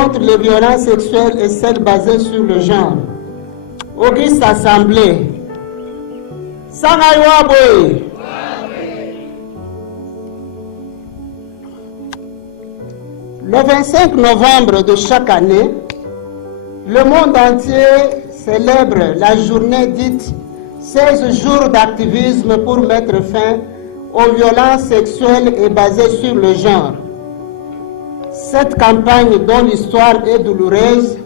contre les violences sexuelles et celles basées sur le genre. Auguste Assemblée. Sangaywaboy. Le 25 novembre de chaque année, le monde entier célèbre la journée dite 16 jours d'activisme pour mettre fin aux violences sexuelles et basées sur le genre. Cette campagne, dont l'histoire est douloureuse,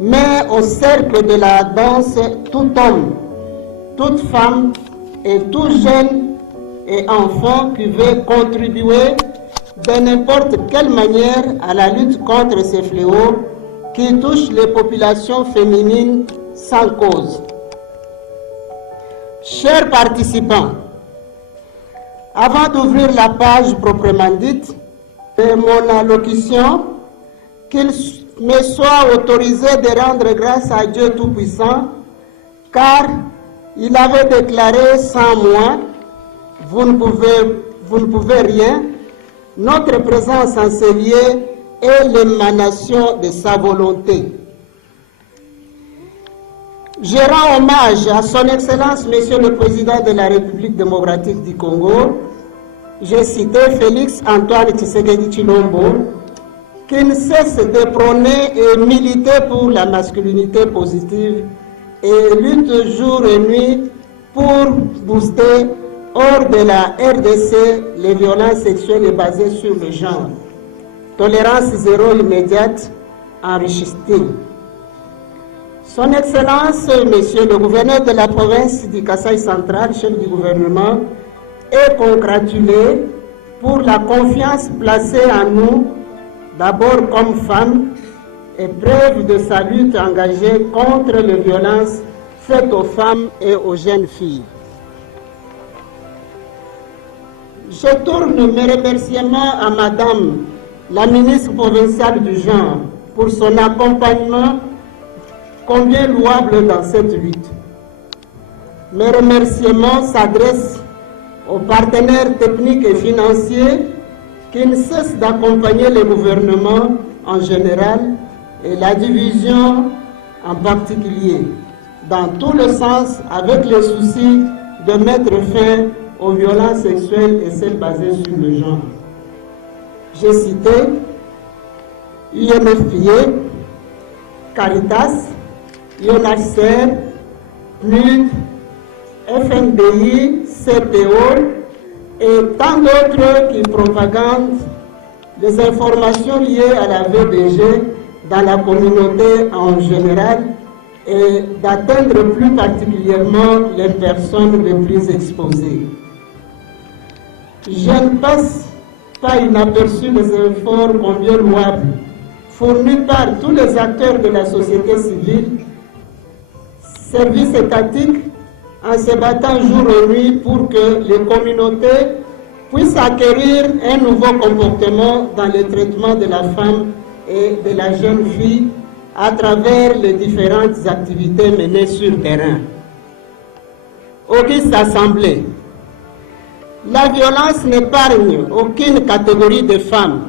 met au cercle de la danse tout homme, toute femme et tout jeune et enfant qui veut contribuer de n'importe quelle manière à la lutte contre ces fléaux qui touchent les populations féminines sans cause. Chers participants, avant d'ouvrir la page proprement dite de mon allocution, qu'il me soit autorisé de rendre grâce à Dieu Tout-Puissant, car il avait déclaré: sans moi, vous ne pouvez rien. Notre présence en ces lieux est l'émanation de sa volonté. Je rends hommage à son Excellence, Monsieur le Président de la République démocratique du Congo, j'ai cité Félix Antoine Tshisekedi Tshilombo, qui ne cesse de prôner et militer pour la masculinité positive et lutte jour et nuit pour booster hors de la RDC les violences sexuelles basées sur le genre. Tolérance zéro immédiate, enrichissement. Son Excellence, Monsieur le gouverneur de la province du Kasaï central, chef du gouvernement, est congratulé pour la confiance placée en nous, d'abord comme femmes, et preuve de sa lutte engagée contre les violences faites aux femmes et aux jeunes filles. Je tourne mes remerciements à Madame la ministre provinciale du genre pour son accompagnement combien louable dans cette lutte. Mes remerciements s'adressent aux partenaires techniques et financiers qui ne cessent d'accompagner le gouvernement en général et la division en particulier, dans tout le sens avec le souci de mettre fin aux violences sexuelles et celles basées sur le genre. J'ai cité UNFPA, Caritas, UNHCR, PNUD, FNDI, CPO et tant d'autres qui propagandent les informations liées à la VBG dans la communauté en général et d'atteindre plus particulièrement les personnes les plus exposées. Je ne passe pas inaperçu les efforts combien louables fournis par tous les acteurs de la société civile, services étatiques, en se battant jour et nuit pour que les communautés puissent acquérir un nouveau comportement dans le traitement de la femme et de la jeune fille à travers les différentes activités menées sur le terrain. Auguste Assemblée. La violence n'épargne aucune catégorie de femmes.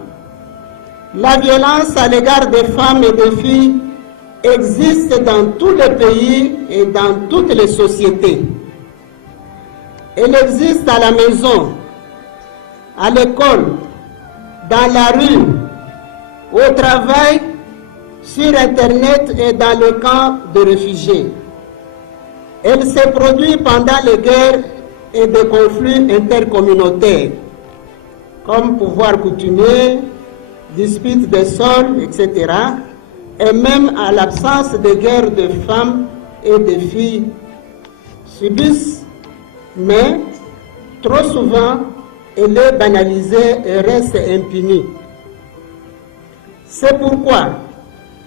La violence à l'égard des femmes et des filles existe dans tous les pays et dans toutes les sociétés. Elle existe à la maison, à l'école, dans la rue, au travail, sur Internet et dans le camp de réfugiés. Elle se produit pendant les guerres et des conflits intercommunautaires, comme pouvoir coutumier, disputes des sols, etc., et même à l'absence de guerre de femmes et de filles subissent, mais trop souvent, elle est banalisée et reste impunie. C'est pourquoi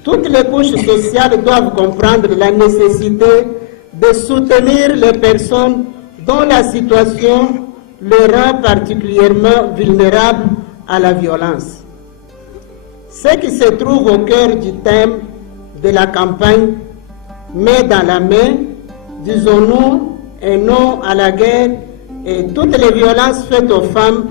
toutes les couches sociales doivent comprendre la nécessité de soutenir les personnes dont la situation les rend particulièrement vulnérables à la violence. Ce qui se trouve au cœur du thème de la campagne Main dans la main, disons-nous, un non à la guerre et toutes les violences faites aux femmes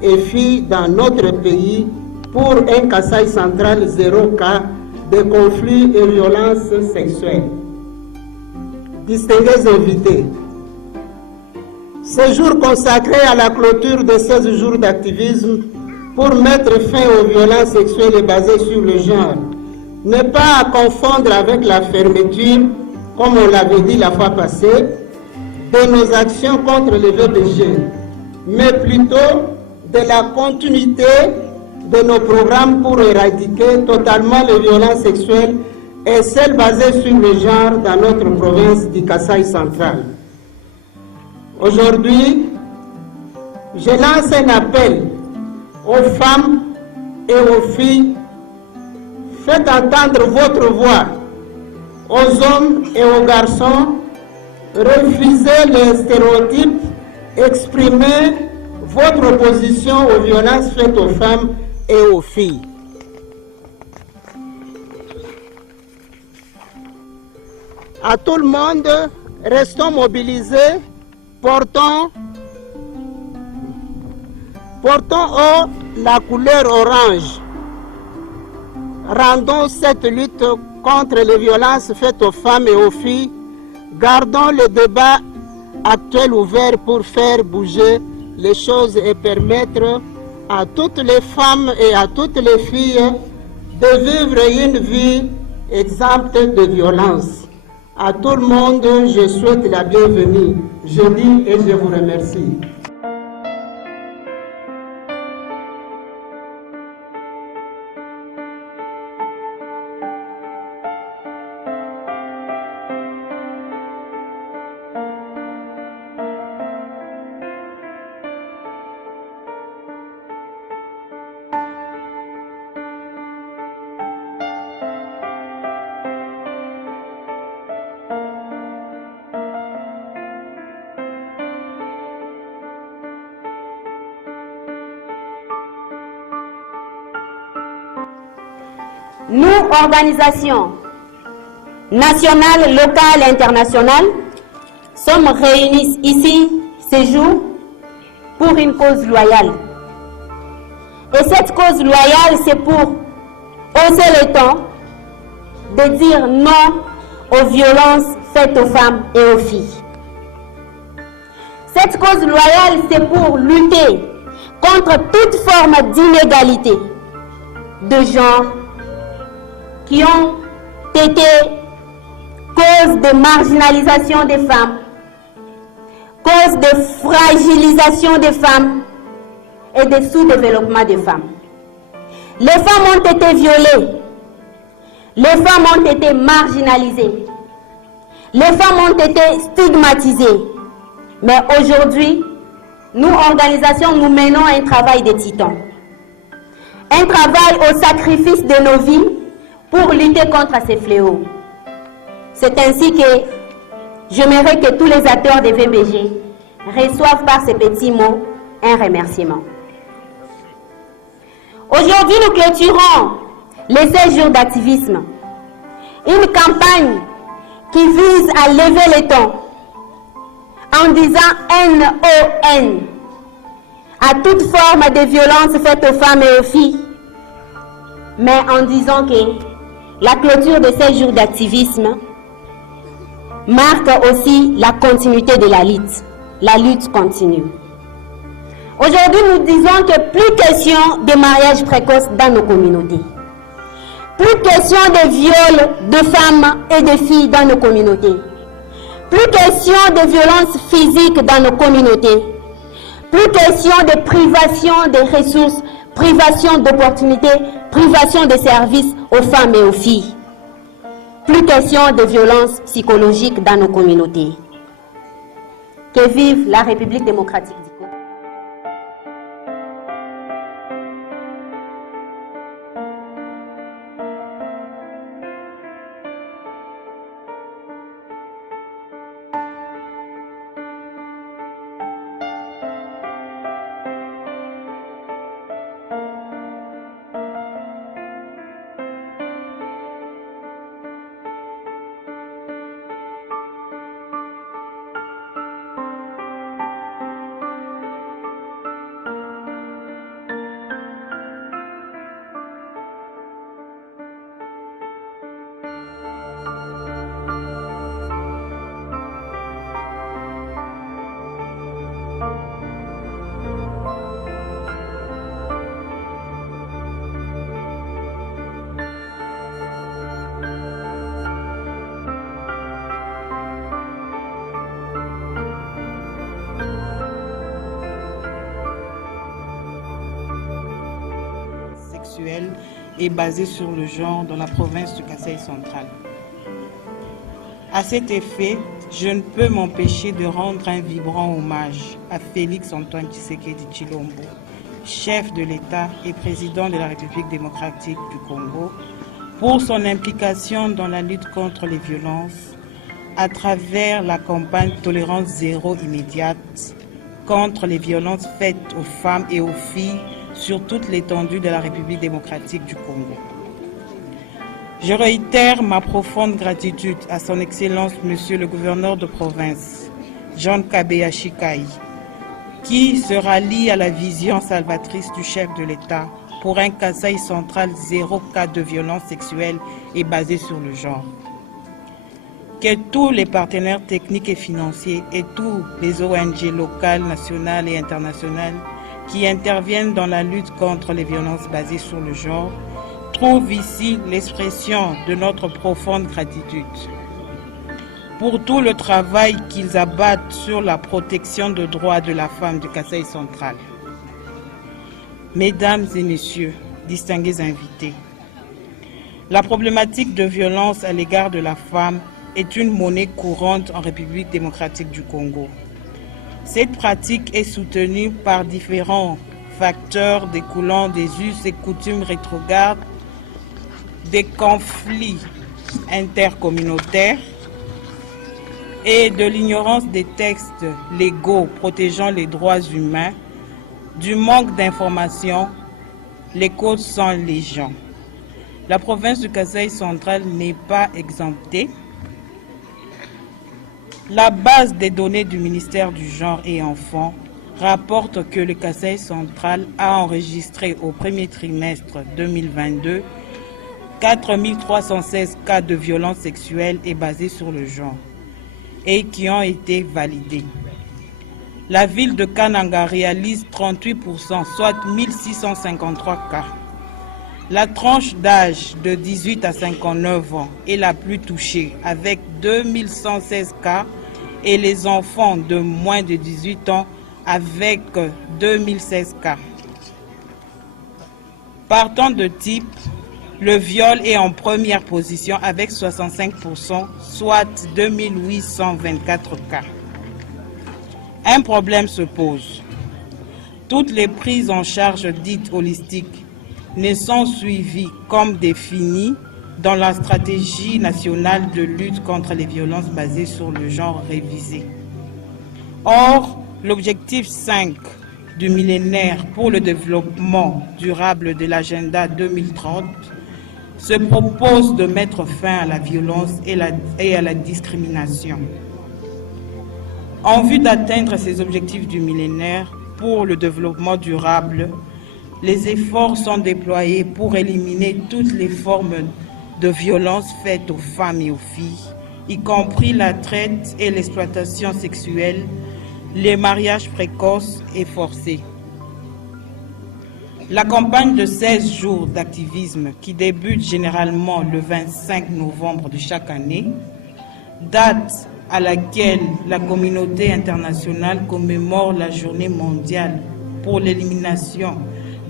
et filles dans notre pays pour un Kasaï central 0 cas de conflits et violences sexuelles. Distingués invités, ce jour consacré à la clôture de 16 jours d'activisme pour mettre fin aux violences sexuelles et basées sur le genre n'est pas à confondre avec la fermeture, comme on l'avait dit la fois passée, de nos actions contre le VBG, mais plutôt de la continuité de nos programmes pour éradiquer totalement les violences sexuelles et celles basées sur le genre dans notre province du Kasaï central. Aujourd'hui, je lance un appel aux femmes et aux filles. Faites entendre votre voix aux hommes et aux garçons. Refusez les stéréotypes. Exprimez votre opposition aux violences faites aux femmes et aux filles. À tout le monde, restons mobilisés, portons haut la couleur orange. Rendons cette lutte contre les violences faites aux femmes et aux filles. Gardons le débat actuel ouvert pour faire bouger les choses et permettre à toutes les femmes et à toutes les filles de vivre une vie exempte de violence. À tout le monde, je souhaite la bienvenue. Je dis et je vous remercie. Nous, organisations nationales, locales et internationales, sommes réunis ici, ce jour, pour une cause loyale. Et cette cause loyale, c'est pour hausser le ton de dire non aux violences faites aux femmes et aux filles. Cette cause loyale, c'est pour lutter contre toute forme d'inégalité de genre qui ont été cause de marginalisation des femmes, cause de fragilisation des femmes et de sous-développement des femmes. Les femmes ont été violées, les femmes ont été marginalisées, les femmes ont été stigmatisées. Mais aujourd'hui, nous, organisations, nous menons un travail de titan. Un travail au sacrifice de nos vies pour lutter contre ces fléaux. C'est ainsi que j'aimerais que tous les acteurs des VBG reçoivent par ces petits mots un remerciement. Aujourd'hui, nous clôturons les 16 jours d'activisme, une campagne qui vise à lever le ton en disant NON à toute forme de violence faite aux femmes et aux filles, mais en disant que la clôture de ces jours d'activisme marque aussi la continuité de la lutte. La lutte continue. Aujourd'hui, nous disons que plus question de mariage précoce dans nos communautés. Plus question de viol de femmes et de filles dans nos communautés. Plus question de violences physiques dans nos communautés. Plus question de privation des ressources, privation d'opportunités, privation de services aux femmes et aux filles. Plus question de violences psychologiques dans nos communautés. Que vive la République démocratique du Congo. sexuelle et basée sur le genre dans la province du Kasaï central. À cet effet, je ne peux m'empêcher de rendre un vibrant hommage à Félix Antoine Tshisekedi Tshilombo, chef de l'État et président de la République démocratique du Congo, pour son implication dans la lutte contre les violences à travers la campagne Tolérance Zéro immédiate contre les violences faites aux femmes et aux filles sur toute l'étendue de la République démocratique du Congo. Je réitère ma profonde gratitude à son Excellence Monsieur le gouverneur de province, Jean Kabeya Chikai, qui se rallie à la vision salvatrice du chef de l'État pour un Kasaï central zéro cas de violence sexuelle et basé sur le genre. Que tous les partenaires techniques et financiers et tous les ONG locales, nationales et internationales qui interviennent dans la lutte contre les violences basées sur le genre trouvent ici l'expression de notre profonde gratitude pour tout le travail qu'ils abattent sur la protection des droits de la femme du Kasaï central. Mesdames et messieurs, distingués invités, la problématique de violence à l'égard de la femme est une monnaie courante en République démocratique du Congo. Cette pratique est soutenue par différents facteurs découlant des us et coutumes rétrogrades, des conflits intercommunautaires et de l'ignorance des textes légaux protégeant les droits humains, du manque d'informations, les causes sont légion. La province du Kasaï central n'est pas exemptée. La base des données du ministère du Genre et Enfants rapporte que le Kasaï central a enregistré au premier trimestre 2022 4316 cas de violences sexuelles et basées sur le genre et qui ont été validés. La ville de Kananga réalise 38%, soit 1653 cas. La tranche d'âge de 18 à 59 ans est la plus touchée avec 2116 cas et les enfants de moins de 18 ans avec 2016 cas. Partant de type, le viol est en première position avec 65%, soit 2824 cas. Un problème se pose. Toutes les prises en charge dites holistiques ne sont suivies comme définies dans la stratégie nationale de lutte contre les violences basées sur le genre révisée. Or, l'objectif 5 du millénaire pour le développement durable de l'agenda 2030 se propose de mettre fin à la violence et à la discrimination. En vue d'atteindre ces objectifs du millénaire pour le développement durable, les efforts sont déployés pour éliminer toutes les formes de violence faites aux femmes et aux filles, y compris la traite et l'exploitation sexuelle, les mariages précoces et forcés. La campagne de 16 jours d'activisme qui débute généralement le 25 novembre de chaque année, date à laquelle la communauté internationale commémore la journée mondiale pour l'élimination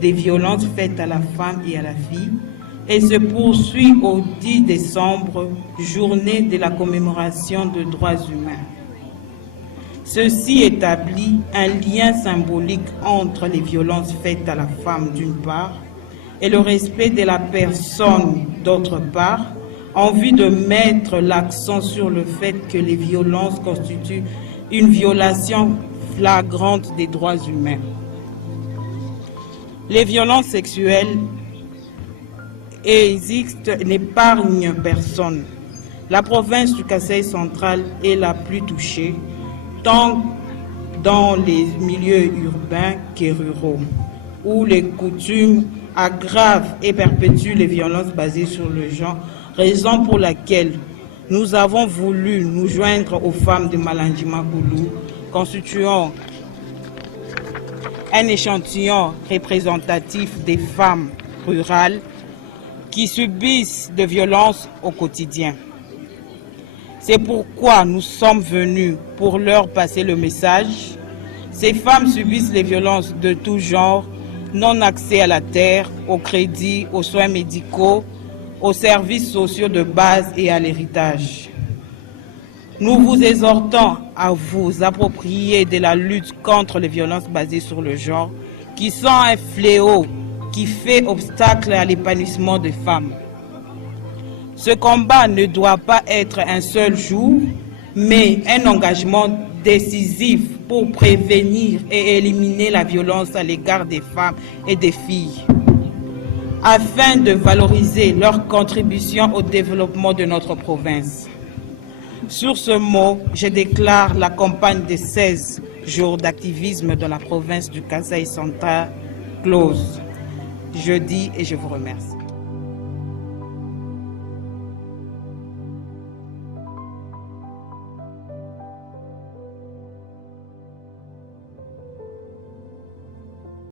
des violences faites à la femme et à la fille, et se poursuit au 10 décembre, journée de la commémoration des droits humains. Ceci établit un lien symbolique entre les violences faites à la femme d'une part et le respect de la personne d'autre part, en vue de mettre l'accent sur le fait que les violences constituent une violation flagrante des droits humains. Les violences sexuelles existent, n'épargnent personne. La province du Kasaï central est la plus touchée, tant dans les milieux urbains que ruraux, où les coutumes aggravent et perpétuent les violences basées sur le genre, raison pour laquelle nous avons voulu nous joindre aux femmes de Malandjima Goulou, constituant un échantillon représentatif des femmes rurales qui subissent des violences au quotidien. C'est pourquoi nous sommes venus pour leur passer le message. Ces femmes subissent les violences de tout genre, non-accès à la terre, au crédit, aux soins médicaux, aux services sociaux de base et à l'héritage. Nous vous exhortons à vous approprier de la lutte contre les violences basées sur le genre, qui sont un fléau qui fait obstacle à l'épanouissement des femmes. Ce combat ne doit pas être un seul jour, mais un engagement décisif pour prévenir et éliminer la violence à l'égard des femmes et des filles, afin de valoriser leur contribution au développement de notre province. Sur ce mot, je déclare la campagne des 16 jours d'activisme dans la province du Kasaï central close. Je dis et je vous remercie.